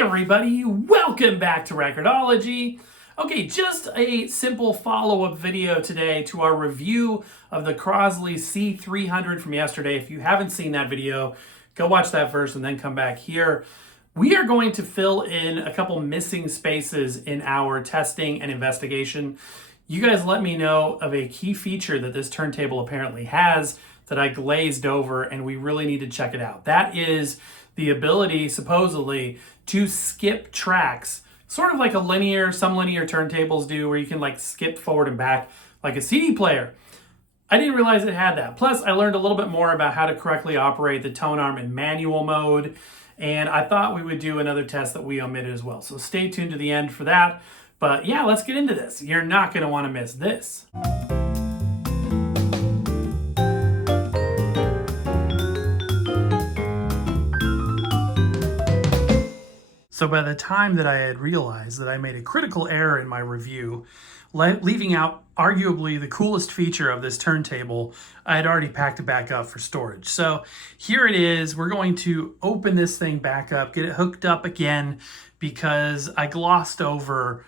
Hey everybody, welcome back to Record-ology. Okay, just a simple follow-up video today to our review of the Crosley C300 from yesterday. If you haven't seen that video, go watch that first and then come back here. We are going to fill in a couple missing spaces in our testing and investigation. You guys let me know of a key feature that this turntable apparently has that I glazed over, and we really need to check it out. That is the ability, supposedly, to skip tracks, sort of like some linear turntables do, where you can like skip forward and back like a CD player. I didn't realize it had that. Plus, I learned a little bit more about how to correctly operate the tone arm in manual mode, and I thought we would do another test that we omitted as well. So stay tuned to the end for that. But yeah, let's get into this. You're not going to want to miss this. So by the time that I had realized that I made a critical error in my review, leaving out arguably the coolest feature of this turntable, I had already packed it back up for storage. So here it is. We're going to open this thing back up, get it hooked up again, because I glossed over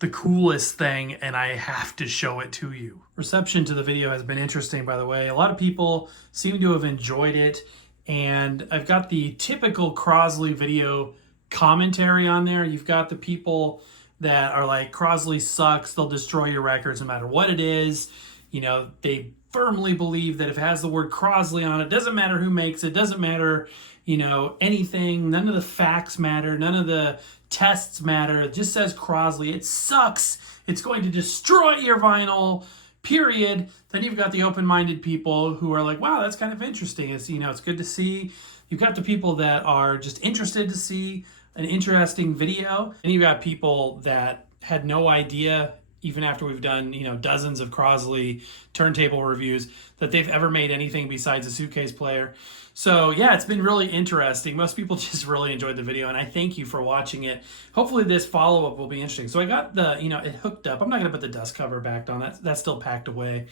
the coolest thing and I have to show it to you. Reception to the video has been interesting, by the way. A lot of people seem to have enjoyed it, and I've got the typical Crosley video commentary on there. You've got the people that are like, Crosley sucks, they'll destroy your records no matter what it is. You know, they firmly believe that if it has the word Crosley on it, doesn't matter who makes it, doesn't matter, you know, anything, none of the facts matter, none of the tests matter, it just says Crosley, it sucks, it's going to destroy your vinyl, period. Then you've got the open-minded people who are like, wow, that's kind of interesting, it's, you know, it's good to see. You've got the people that are just interested to see an interesting video, and you've got people that had no idea, even after we've done, you know, dozens of Crosley turntable reviews, that they've ever made anything besides a suitcase player. So yeah, it's been really interesting. Most people just really enjoyed the video, and I thank you for watching it. Hopefully this follow-up will be interesting. So I got the, you know, it hooked up. I'm not gonna put the dust cover back on, that's still packed away.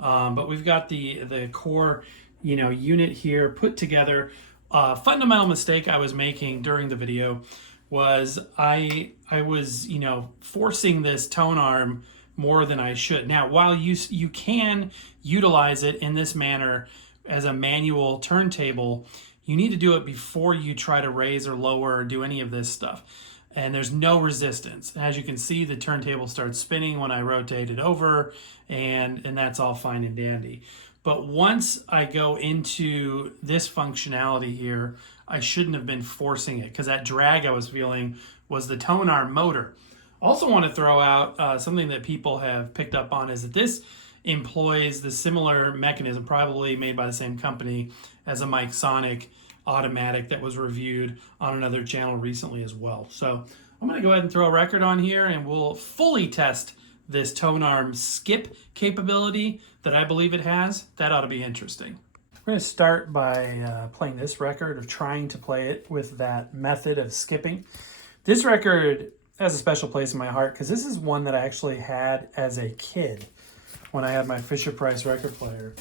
But we've got the core, you know, unit here put together. Fundamental mistake I was making during the video was I was, you know, forcing this tone arm more than I should. Now, while you can utilize it in this manner as a manual turntable, you need to do it before you try to raise or lower or do any of this stuff. And there's no resistance. As you can see, the turntable starts spinning when I rotate it over, and that's all fine and dandy. But once I go into this functionality here, I shouldn't have been forcing it, because that drag I was feeling was the tone arm motor. Also want to throw out something that people have picked up on, is that this employs the similar mechanism, probably made by the same company, as a Mike Sonic automatic that was reviewed on another channel recently as well. So I'm going to go ahead and throw a record on here, and we'll fully test this tone arm skip capability that I believe it has. That ought to be interesting. We're going to start by playing this record, or trying to play it with that method of skipping. This record has a special place in my heart, because this is one that I actually had as a kid when I had my Fisher-Price record player.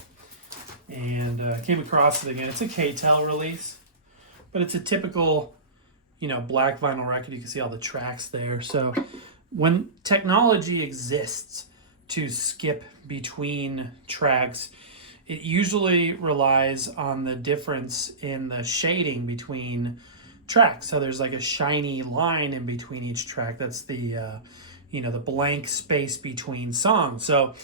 And came across it again. It's a K-Tel release, but it's a typical, you know, black vinyl record. You can see all the tracks there. So when technology exists to skip between tracks, it usually relies on the difference in the shading between tracks. So there's like a shiny line in between each track. That's the, you know, the blank space between songs. So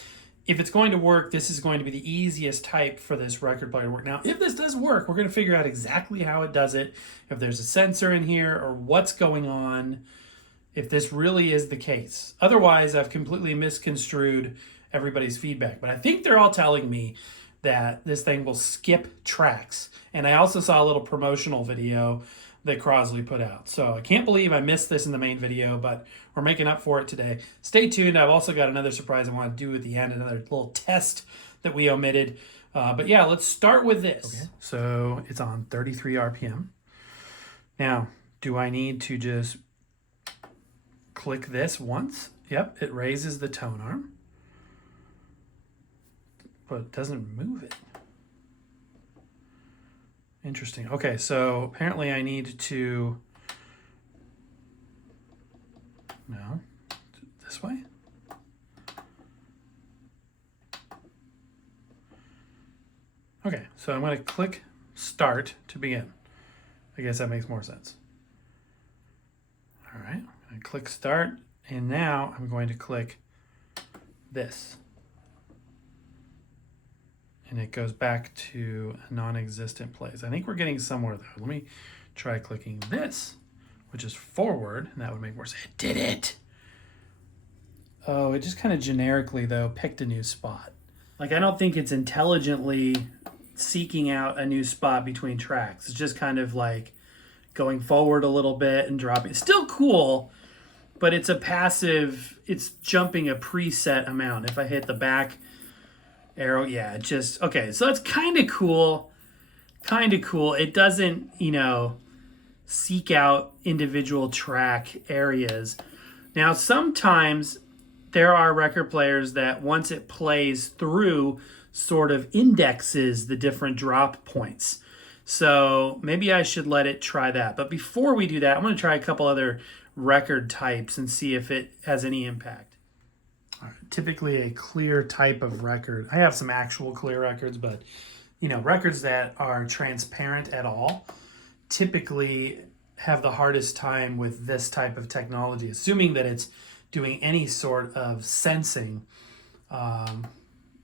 if it's going to work, this is going to be the easiest type for this record player to work. Now, if this does work, we're going to figure out exactly how it does it, if there's a sensor in here or what's going on, if this really is the case. Otherwise, I've completely misconstrued everybody's feedback. But I think they're all telling me that this thing will skip tracks. And I also saw a little promotional video that Crosley put out. So I can't believe I missed this in the main video, but we're making up for it today. Stay tuned. I've also got another surprise I want to do at the end, another little test that we omitted. But yeah, let's start with this. Okay. So it's on 33 RPM. Now, do I need to just click this once? Yep, it raises the tone arm, but it doesn't move it. Interesting. Okay, so apparently I need to So I'm going to click start to begin. I guess that makes more sense. All right, I click start, and now I'm going to click this. And it goes back to a non-existent place. I think we're getting somewhere though. Let me try clicking this, which is forward, and that would make more sense. It did it! Oh, it just kind of generically though picked a new spot. Like, I don't think it's intelligently seeking out a new spot between tracks. It's just kind of like going forward a little bit and dropping. It's still cool, but it's a passive, it's jumping a preset amount. If I hit the back arrow, yeah, it just, okay, so that's kind of cool. Kind of cool. It doesn't, you know, seek out individual track areas. Now, sometimes there are record players that once it plays through sort of indexes the different drop points. So maybe I should let it try that. But before we do that, I'm going to try a couple other record types and see if it has any impact. All right, typically a clear type of record. I have some actual clear records, but you know, records that are transparent at all typically have the hardest time with this type of technology, assuming that it's doing any sort of sensing.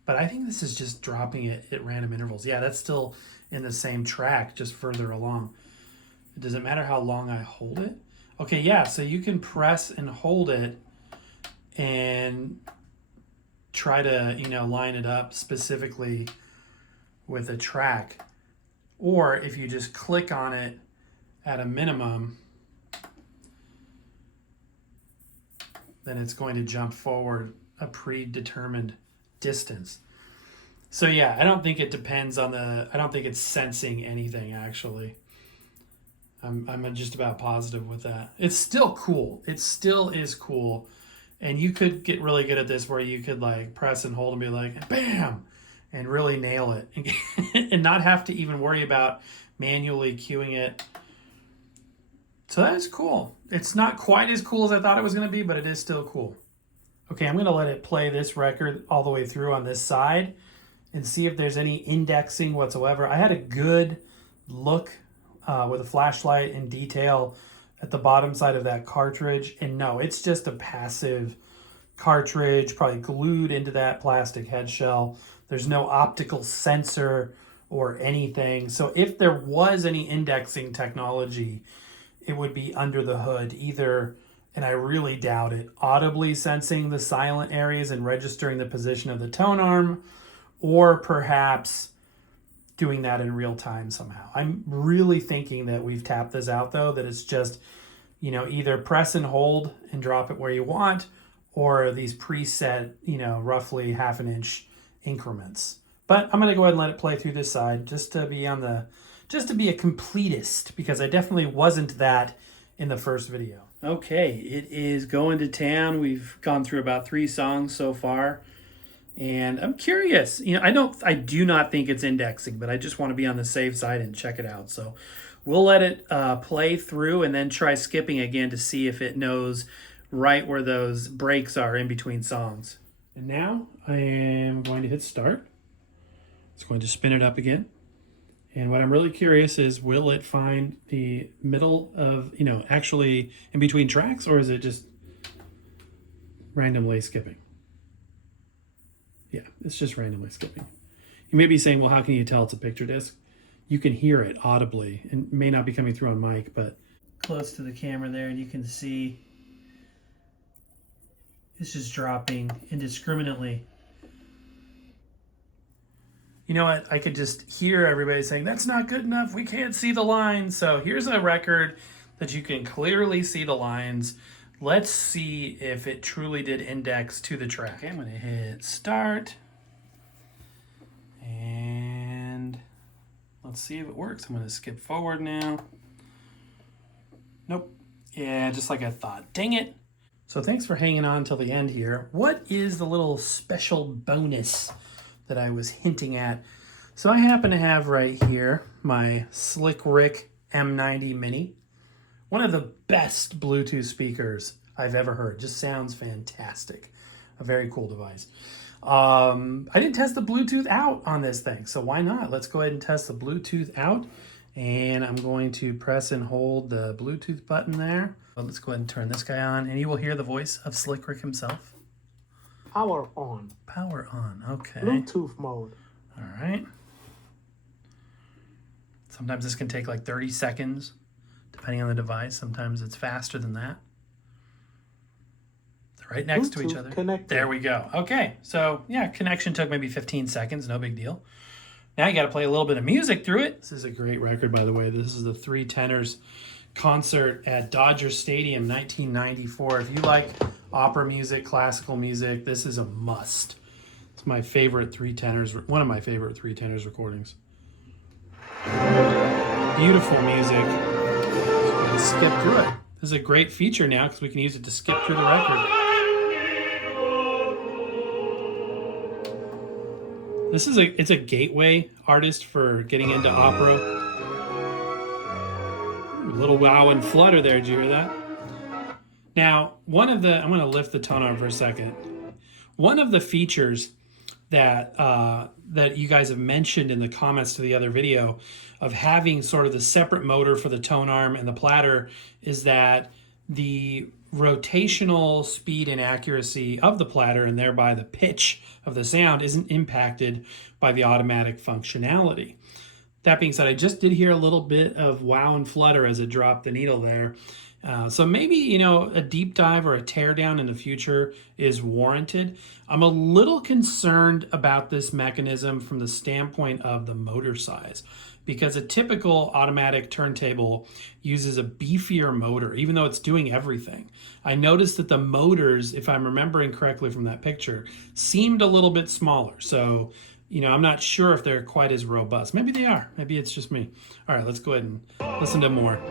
But I think this is just dropping it at random intervals. Yeah, that's still in the same track, just further along. Does it matter how long I hold it? Okay, yeah, so you can press and hold it and try to, you know, line it up specifically with a track. Or if you just click on it at a minimum, then it's going to jump forward a predetermined distance. So yeah, I don't think it depends on I don't think it's sensing anything actually. I'm just about positive with that. It's still cool. It still is cool. And you could get really good at this where you could like press and hold and be like, bam, and really nail it and not have to even worry about manually cueing it. So that is cool. It's not quite as cool as I thought it was going to be, but it is still cool. Okay, I'm going to let it play this record all the way through on this side and see if there's any indexing whatsoever. I had a good look with a flashlight in detail at the bottom side of that cartridge, and no, it's just a passive cartridge, probably glued into that plastic head shell. There's no optical sensor or anything. So if there was any indexing technology, it would be under the hood, either, and I really doubt it, audibly sensing the silent areas and registering the position of the tone arm, or perhaps doing that in real time somehow. I'm really thinking that we've tapped this out though, that it's just, you know, either press and hold and drop it where you want, or these preset, you know, roughly ½ inch increments. But I'm going to go ahead and let it play through this side just to be on the, just to be a completist, because I definitely wasn't that in the first video. Okay, it is going to town. We've gone through about 3 songs so far. And I'm curious, you know, I do not think it's indexing, but I just want to be on the safe side and check it out. So we'll let it play through and then try skipping again to see if it knows right where those breaks are in between songs. And now I am going to hit start. It's going to spin it up again. And what I'm really curious is, will it find the middle of, you know, actually in between tracks, or is it just randomly skipping? Yeah, it's just randomly skipping. You may be saying, well, how can you tell it's a picture disc? You can hear it audibly, and may not be coming through on mic, but close to the camera there, and you can see it's just dropping indiscriminately. You know what? I could just hear everybody saying, that's not good enough. We can't see the lines. So here's a record that you can clearly see the lines. Let's see if it truly did index to the track. Okay, I'm going to hit start. And let's see if it works. I'm going to skip forward now. Nope. Yeah, just like I thought. Dang it. So thanks for hanging on till the end here. What is the little special bonus that I was hinting at? So I happen to have right here my Slick Rick M90 Mini. One of the best Bluetooth speakers I've ever heard. Just sounds fantastic. A very cool device. I didn't test the Bluetooth out on this thing, so why not? Let's go ahead and test the Bluetooth out. And I'm going to press and hold the Bluetooth button there. Well, let's go ahead and turn this guy on, and you will hear the voice of Slick Rick himself. Power on. Power on, okay. Bluetooth mode. All right. Sometimes this can take like 30 seconds, depending on the device. Sometimes it's faster than that. They're right next to each other. Connected. There we go. Okay, so yeah, connection took maybe 15 seconds, no big deal. Now you got to play a little bit of music through it. This is a great record, by the way. This is the Three Tenors concert at Dodger Stadium, 1994. If you like opera music, classical music, this is a must. It's my favorite Three Tenors, one of my favorite Three Tenors recordings. Beautiful music. Let's skip through it. This is a great feature now because we can use it to skip through the record. This is it's a gateway artist for getting into opera. Ooh, a little wow and flutter there, did you hear that? Now, I'm gonna lift the tone arm for a second. One of the features that that you guys have mentioned in the comments to the other video of having sort of the separate motor for the tone arm and the platter is that the rotational speed and accuracy of the platter, and thereby the pitch of the sound, isn't impacted by the automatic functionality. That being said, I just did hear a little bit of wow and flutter as it dropped the needle there. So maybe, you know, a deep dive or a teardown in the future is warranted. I'm a little concerned about this mechanism from the standpoint of the motor size, because a typical automatic turntable uses a beefier motor, even though it's doing everything. I noticed that the motors, if I'm remembering correctly from that picture, seemed a little bit smaller. So, you know, I'm not sure if they're quite as robust. Maybe they are. Maybe it's just me. All right, let's go ahead and listen to more.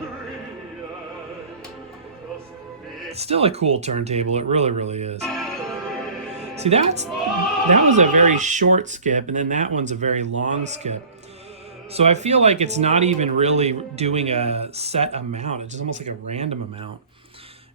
Still a cool turntable. It really, really is. See, that was a very short skip, and then that one's a very long skip. So I feel like it's not even really doing a set amount. It's just almost like a random amount.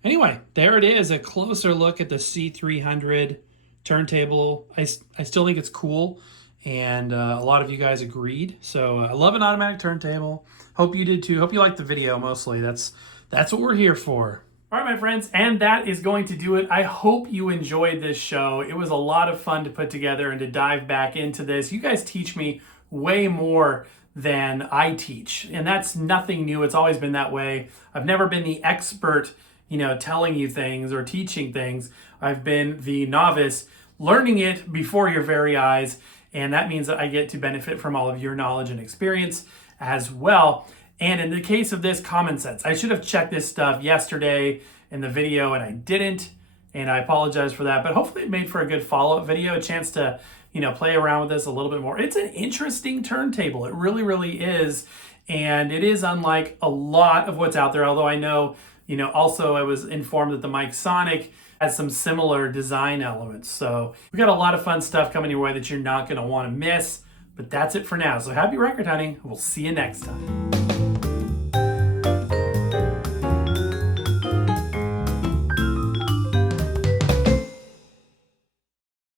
Anyway, there it is, a closer look at the C300 turntable. I still think it's cool, and a lot of you guys agreed. So I love an automatic turntable. Hope you did too. Hope you liked the video mostly. That's what we're here for. All right, my friends, and that is going to do it. I hope you enjoyed this show. It was a lot of fun to put together and to dive back into this. You guys teach me way more than I teach, and that's nothing new. It's always been that way. I've never been the expert, you know, telling you things or teaching things. I've been the novice learning it before your very eyes, and that means that I get to benefit from all of your knowledge and experience as well. And in the case of this, common sense. I should have checked this stuff yesterday in the video, and I didn't, and I apologize for that. But hopefully it made for a good follow-up video, a chance to, you know, play around with this a little bit more. It's an interesting turntable. It really, really is. And it is unlike a lot of what's out there, although I know, you know, also I was informed that the Mike Sonic has some similar design elements. So we got a lot of fun stuff coming your way that you're not going to want to miss. But that's it for now. So happy record hunting. We'll see you next time.